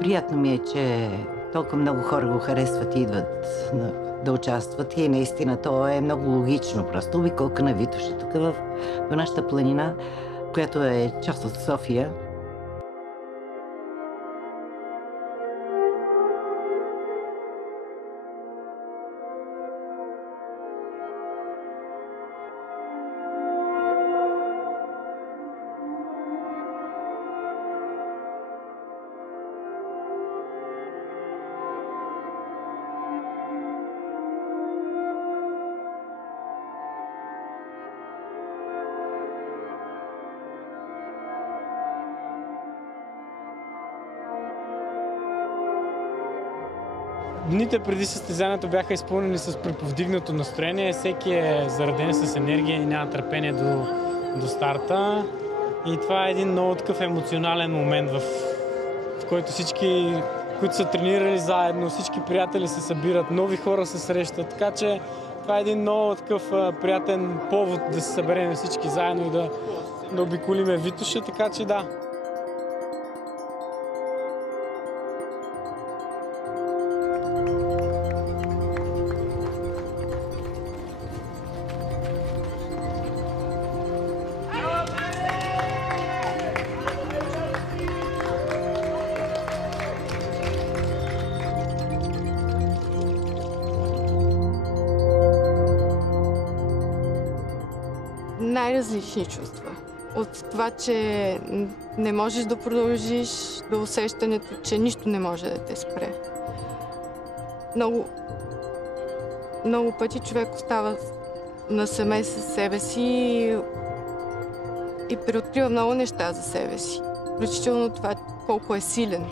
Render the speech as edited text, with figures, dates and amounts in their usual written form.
Приятно ми е, че толкова много хора го харесват и идват да участват. И наистина то е много логично. Просто обиколка на Витоша, тук в нашата планина, която е част от София. Дните преди състезанието бяха изпълнени с приповдигнато настроение. Всеки е зареден с енергия и няма търпение до старта. И това е един много такъв емоционален момент, в който всички, които са тренирали заедно, всички приятели се събират, нови хора се срещат. Така че това е един много такъв приятен повод да се съберем всички заедно и да обиколиме Витоша. Така че да. Най-различни чувства. От това, че не можеш да продължиш, до усещането, че нищо не може да те спре. Много пъти човек остава насаме със себе си и преоткрива много неща за себе си. Включително това колко е силен.